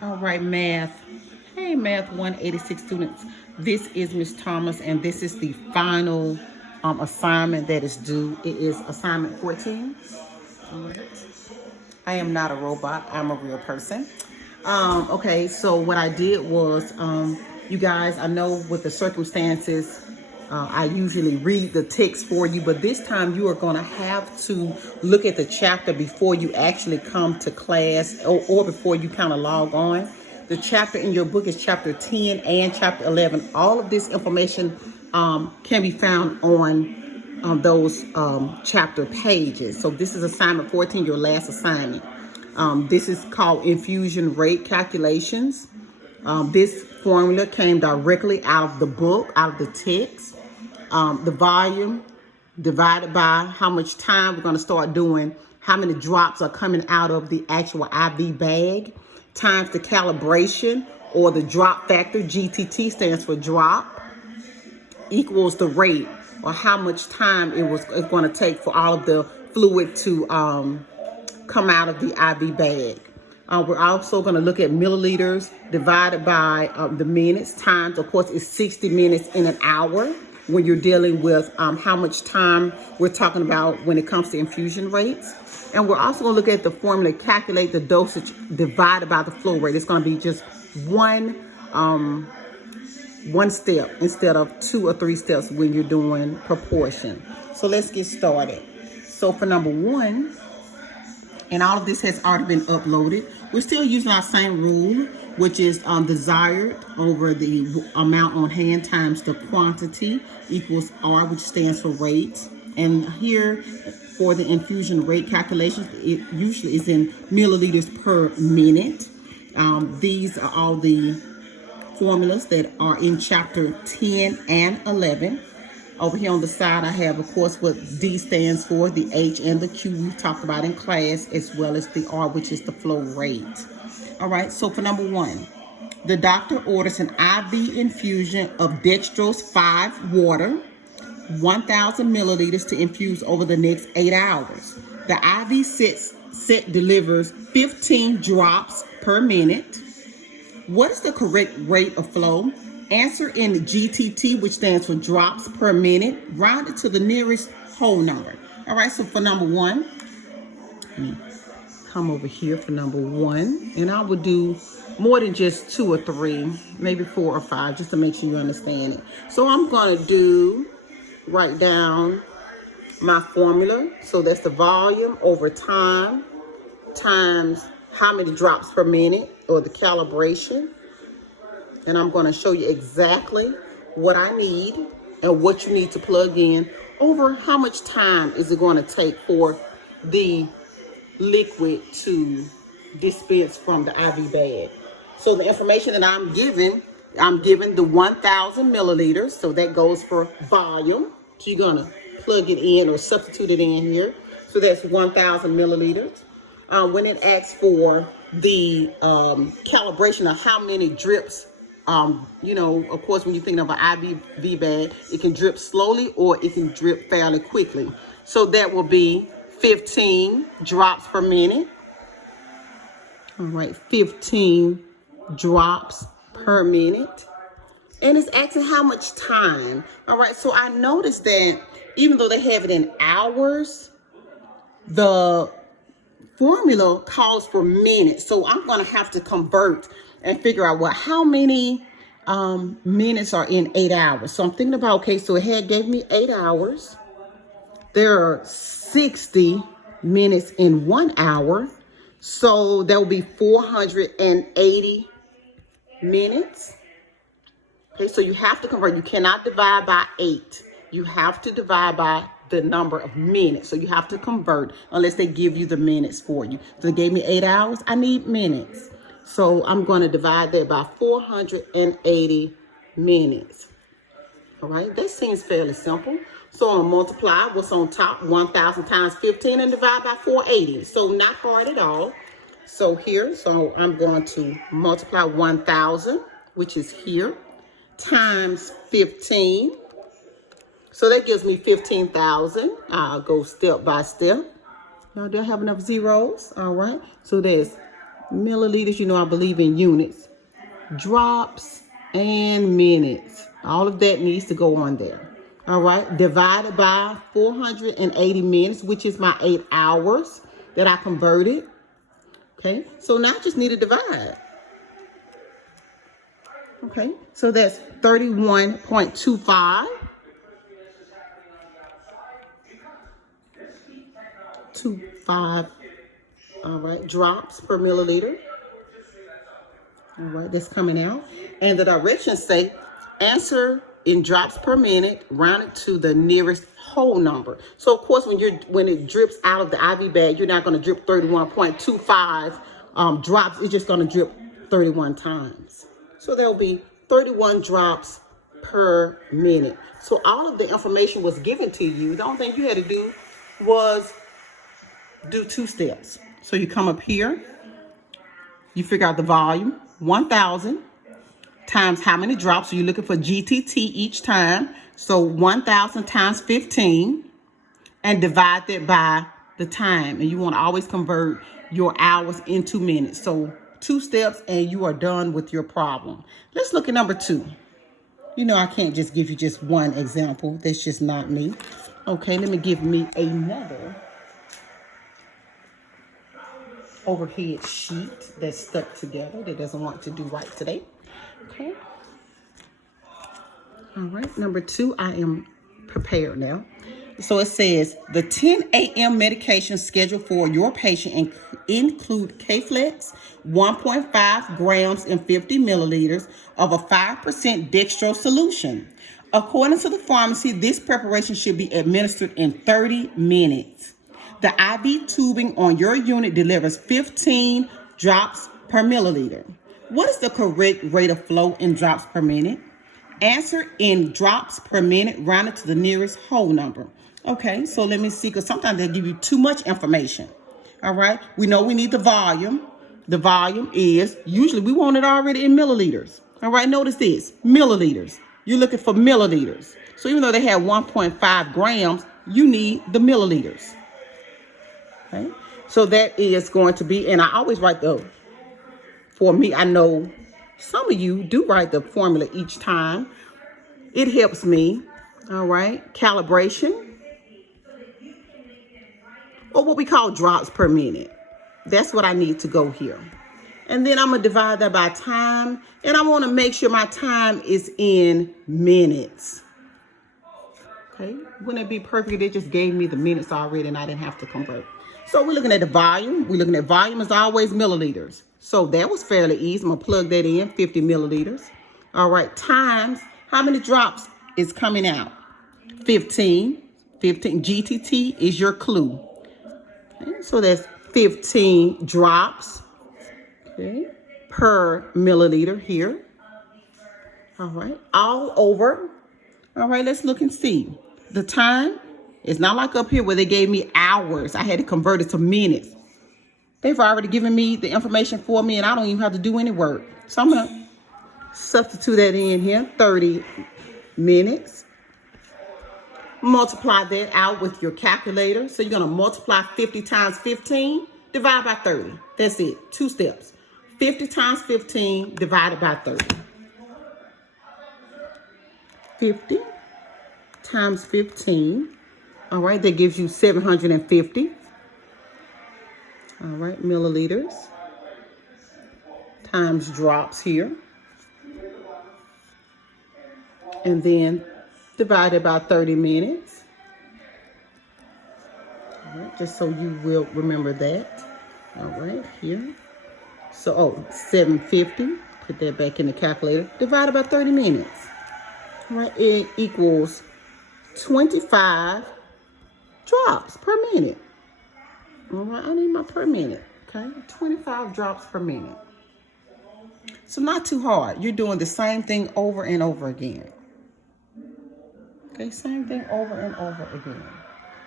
All right, math. Hey, math 186 students. This is Miss Thomas, and this is the final assignment that is due. It is assignment 14. All right. I am not a robot. I'm a real person. Okay, so what I did was, you guys, I know with the circumstances, I usually read the text for you, but this time you are going to have to look at the chapter before you actually come to class or before you kind of log on. The chapter in your book is chapter 10 and chapter 11. All of this information can be found on those chapter pages. So this is assignment 14, your last assignment. This is called infusion rate calculations. This formula came directly out of the book, out of the text. The volume divided by how much time we're going to start doing, how many drops are coming out of the actual IV bag, times the calibration or the drop factor, GTT stands for drop, equals the rate or how much time it's going to take for all of the fluid to come out of the IV bag. We're also going to look at milliliters divided by the minutes times, of course, it's 60 minutes in an hour when you're dealing with how much time we're talking about when it comes to infusion rates. And we're also going to look at the formula, calculate the dosage divided by the flow rate. It's going to be just one step instead of 2 or 3 steps when you're doing proportion. So let's get started. So for number 1, and all of this has already been uploaded, we're still using our same rule, which is desired over the amount on hand times the quantity equals R, which stands for rate. And here for the infusion rate calculations, it usually is in milliliters per minute. These are all the formulas that are in chapter 10 and 11. Over here on the side, I have, of course, what D stands for, the H and the Q we've talked about in class, as well as the R, which is the flow rate. All right, so for number 1, the doctor orders an IV infusion of dextrose 5 water, 1,000 milliliters to infuse over the next 8 hours. The IV set delivers 15 drops per minute. What is the correct rate of flow? Answer in GTT, which stands for drops per minute, rounded to the nearest whole number. All right, so for number 1, let me come over here for number 1, and I will do more than just 2 or 3, maybe 4 or 5, just to make sure you understand it. So I'm going to write down my formula. So that's the volume over time times how many drops per minute, or the calibration. And I'm going to show you exactly what I need and what you need to plug in over how much time is it going to take for the liquid to dispense from the IV bag. So the information that I'm given the 1,000 milliliters. So that goes for volume. So you're going to plug it in or substitute it in here. So that's 1,000 milliliters. When it asks for the calibration of how many drips, of course, when you think of an IV bag, it can drip slowly or it can drip fairly quickly. So that will be 15 drops per minute. All right, 15 drops per minute. And it's asking how much time. All right, so I noticed that even though they have it in hours, the formula calls for minutes. So I'm going to have to convert and figure out, well, how many minutes are in 8 hours. So I'm thinking about, okay, so it gave me 8 hours. There are 60 minutes in 1 hour. So that will be 480 minutes. Okay, so you have to convert. You cannot divide by 8. You have to divide by the number of minutes. So you have to convert unless they give you the minutes for you. So they gave me 8 hours. I need minutes. So I'm going to divide that by 480 minutes. All right, that seems fairly simple. So I'm going to multiply what's on top, 1,000 times 15, and divide by 480. So not hard at all. So here, so I'm going to multiply 1,000, which is here, times 15. So that gives me 15,000. I'll go step by step. Now, do I have enough zeros? All right. So there's Milliliters, you know I believe in units. Drops and minutes. All of that needs to go on there. All right, divided by 480 minutes, which is my 8 hours that I converted. Okay, so now I just need to divide. Okay, so that's 31.25. 25, all right, drops per milliliter. All right, that's coming out. And the directions say, answer in drops per minute, rounded to the nearest whole number. So of course, when it drips out of the IV bag, you're not going to drip 31.25 drops. It's just going to drip 31 times. So there'll be 31 drops per minute. So all of the information was given to you. The only thing you had to do was do 2 steps. So you come up here, you figure out the volume, 1,000 times how many drops. So you're looking for GTT each time. So 1,000 times 15 and divide that by the time. And you want to always convert your hours into minutes. So 2 steps and you are done with your problem. Let's look at number 2. You know I can't just give you just one example. That's just not me. Okay, let me give me another overhead sheet that's stuck together that doesn't want to do right today. Okay. All right, number 2, I am prepared now. So it says the 10 a.m. medication scheduled for your patient include K-Flex, 1.5 grams and 50 milliliters of a 5% dextrose solution. According to the pharmacy, this preparation should be administered in 30 minutes. The IV tubing on your unit delivers 15 drops per milliliter. What is the correct rate of flow in drops per minute? Answer in drops per minute rounded to the nearest whole number. Okay, so let me see, because sometimes they give you too much information. All right, we know we need the volume. The volume is, usually we want it already in milliliters. All right, notice this, milliliters. You're looking for milliliters. So even though they have 1.5 grams, you need the milliliters. Okay, so that is going to be, and I always write for me, I know some of you do write the formula each time. It helps me. All right, calibration, or what we call drops per minute. That's what I need to go here. And then I'm going to divide that by time, and I want to make sure my time is in minutes. Okay, wouldn't it be perfect if they just gave me the minutes already and I didn't have to convert? So we're looking at the volume. We're looking at volume as always milliliters. So that was fairly easy. I'm going to plug that in, 50 milliliters. All right, times how many drops is coming out? 15. 15. GTT is your clue. Okay, so that's 15 drops, okay, per milliliter here. All right, all over. All right, let's look and see. The time is not like up here where they gave me hours. I had to convert it to minutes. They've already given me the information for me, and I don't even have to do any work. So I'm going to substitute that in here, 30 minutes. Multiply that out with your calculator. So you're going to multiply 50 times 15, divide by 30. That's it, 2 steps. 50 times 15 divided by 30. 50 times 15. All right, that gives you 750. All right, milliliters times drops here. And then divided by 30 minutes. All right, just so you will remember that. All right, here. So, 750. Put that back in the calculator. Divided by 30 minutes. All right, it equals 25 drops per minute. All right, I need my per minute, okay? 25 drops per minute. So not too hard. You're doing the same thing over and over again. Okay, same thing over and over again.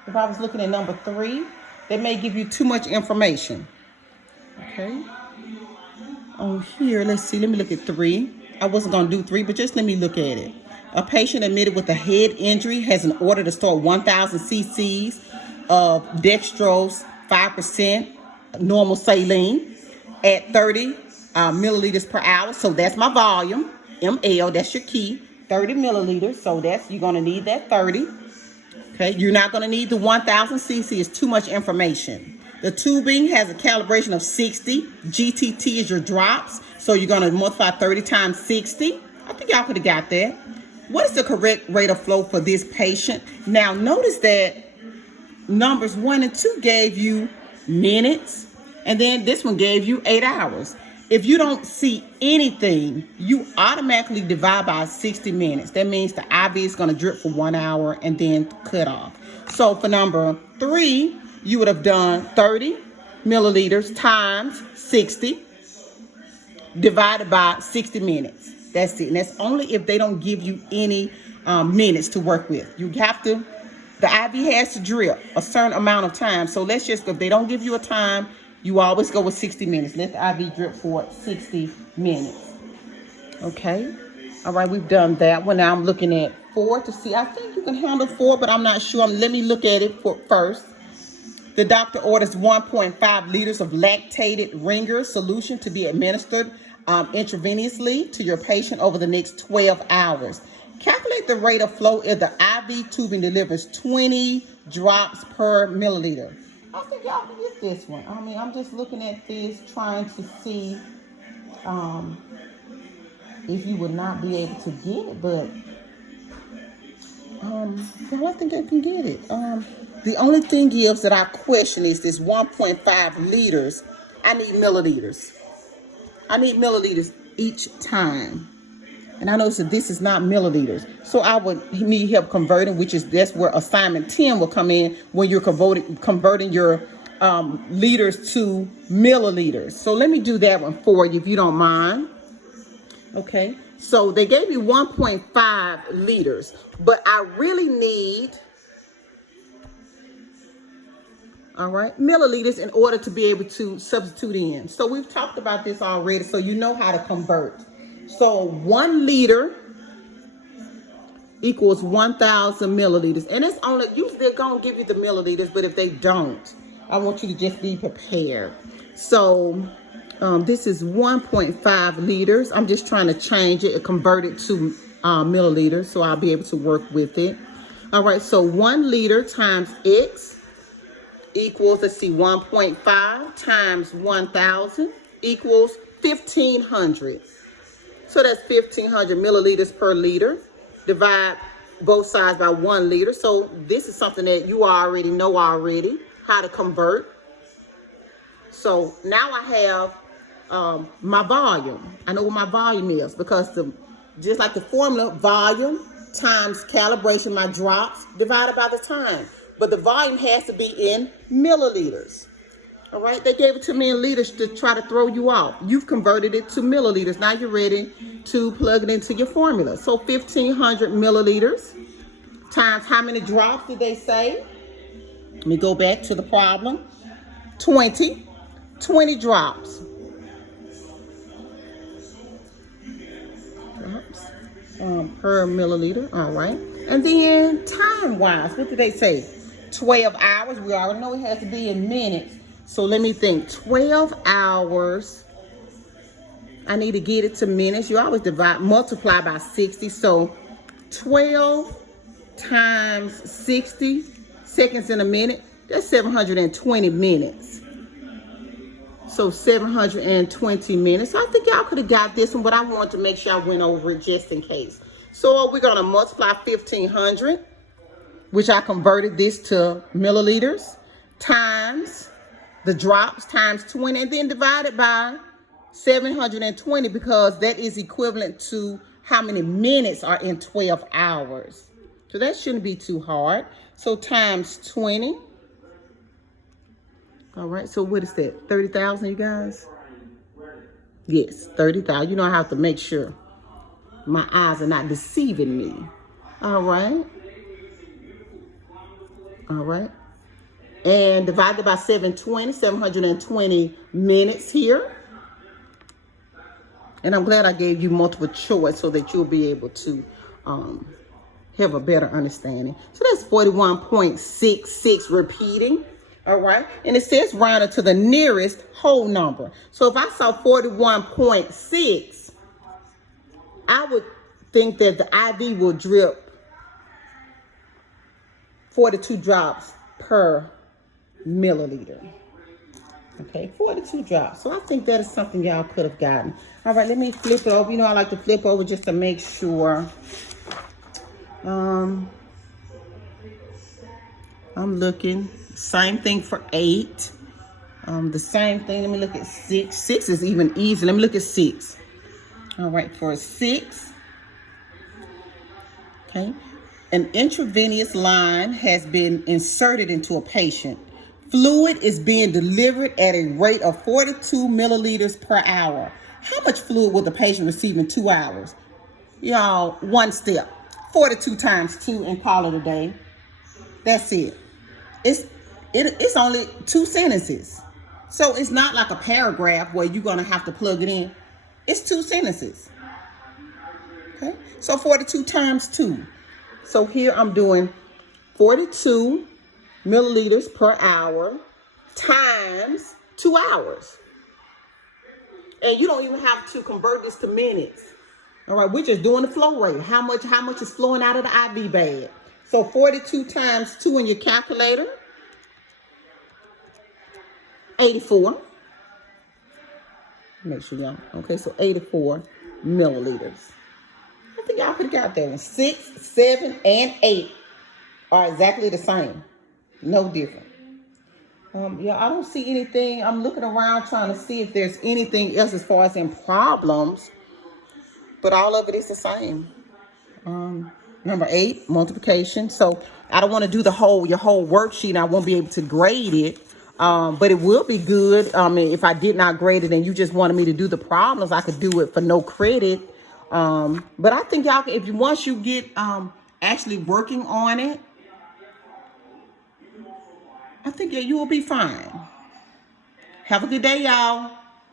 If I was looking at number 3, that may give you too much information. Okay. On here, let's see, let me look at 3. I wasn't going to do 3, but just let me look at it. A patient admitted with a head injury has an order to store 1,000 cc's of dextrose, 5% normal saline. at 30 milliliters per hour. So that's my volume, ml, that's your key, 30 milliliters. So you're going to need that 30. Okay, you're not going to need the 1000 cc. It's too much information. The tubing has a calibration of 60. GTT is your drops. So you're going to multiply 30 times 60. I think y'all could have got that. What is the correct rate of flow for this patient? Now, notice that numbers 1 and 2 gave you minutes, and then this one gave you 8 hours. If you don't see anything, you automatically divide by 60 minutes. That means the IV is going to drip for 1 hour and then cut off. So for number 3, you would have done 30 milliliters times 60 divided by 60 minutes. That's it. And that's only if they don't give you any minutes to work with. You have to, the IV has to drip a certain amount of time. So let's just, if they don't give you a time, you always go with 60 minutes. Let the IV drip for 60 minutes. Okay. All right, we've done that one. Now I'm looking at 4 to see. I think you can handle 4, but I'm not sure. Let me look at it first. The doctor orders 1.5 liters of lactated ringer solution to be administered intravenously to your patient over the next 12 hours. Calculate the rate of flow if the IV tubing delivers 20 drops per milliliter. I think y'all can get this one. I mean, I'm just looking at this, trying to see if you would not be able to get it, but well, I think I can get it. The only thing is that I question is this 1.5 liters. I need milliliters. I need milliliters each time. And I noticed that this is not milliliters. So I would need help converting, that's where assignment 10 will come in when you're converting your liters to milliliters. So let me do that one for you if you don't mind. Okay. So they gave me 1.5 liters, but I really need, all right, milliliters in order to be able to substitute in. So we've talked about this already, so you know how to convert. So 1 liter equals 1,000 milliliters. And it's only, usually they're going to give you the milliliters, but if they don't, I want you to just be prepared. So this is 1.5 liters. I'm just trying to change it and convert it to milliliters so I'll be able to work with it. All right, so 1 liter times X equals, let's see, 1.5 times 1,000 equals 1,500. So that's 1,500 milliliters per liter. Divide both sides by 1 liter. So this is something that you already know how to convert. So now I have my volume. I know what my volume is because just like the formula, volume times calibration, my drops, divided by the time. But the volume has to be in milliliters. All right, they gave it to me in liters to try to throw you off. You've converted it to milliliters. Now you're ready to plug it into your formula. So 1,500 milliliters times how many drops did they say? Let me go back to the problem. 20 drops. Per milliliter. All right. And then time-wise, what did they say? 12 hours. We already know it has to be in minutes. So let me think, 12 hours, I need to get it to minutes. You always multiply by 60. So 12 times 60 seconds in a minute, that's 720 minutes. So 720 minutes. So I think y'all could have got this one, but I wanted to make sure I went over it just in case. So we're going to multiply 1,500, which I converted this to milliliters, times the drops times 20, and then divided by 720 because that is equivalent to how many minutes are in 12 hours. So that shouldn't be too hard. So times 20. All right, so what is that? 30,000, you guys? Yes, 30,000. You know, I have to make sure my eyes are not deceiving me. All right. All right. And divided by 720 minutes here. And I'm glad I gave you multiple choice so that you'll be able to have a better understanding. So that's 41.66 repeating. All right. And it says round it to the nearest whole number. So if I saw 41.6, I would think that the IV will drip 42 drops per milliliter. Okay, 42 drops. So I think that is something y'all could have gotten. All right, let me flip it over. You know, I like to flip over just to make sure. I'm looking. Same thing for 8. The same thing. Let me look at 6. 6 is even easy. Let me look at 6. All right, for 6. Okay. An intravenous line has been inserted into a patient. Fluid is being delivered at a rate of 42 milliliters per hour. How much fluid will the patient receive in 2 hours? Y'all, one step. 42 times 2 and call it a day. That's it. It's only 2 sentences. So it's not like a paragraph where you're going to have to plug it in. It's 2 sentences. Okay? So 42 times 2. So here I'm doing 42 milliliters per hour times 2 hours. And you don't even have to convert this to minutes. All right, we're just doing the flow rate. How much is flowing out of the IV bag. So 42 times 2 in your calculator. 84. Make sure y'all. Okay, so 84 milliliters. I think y'all could have got that one. 6, 7, and 8 are exactly the same. No different. Yeah, I don't see anything. I'm looking around trying to see if there's anything else as far as in problems. But all of it is the same. Number 8, multiplication. So I don't want to do your whole worksheet. I won't be able to grade it. But it will be good. If I did not grade it and you just wanted me to do the problems, I could do it for no credit. But I think y'all, once you get actually working on it, I think you will be fine. Have a good day, y'all.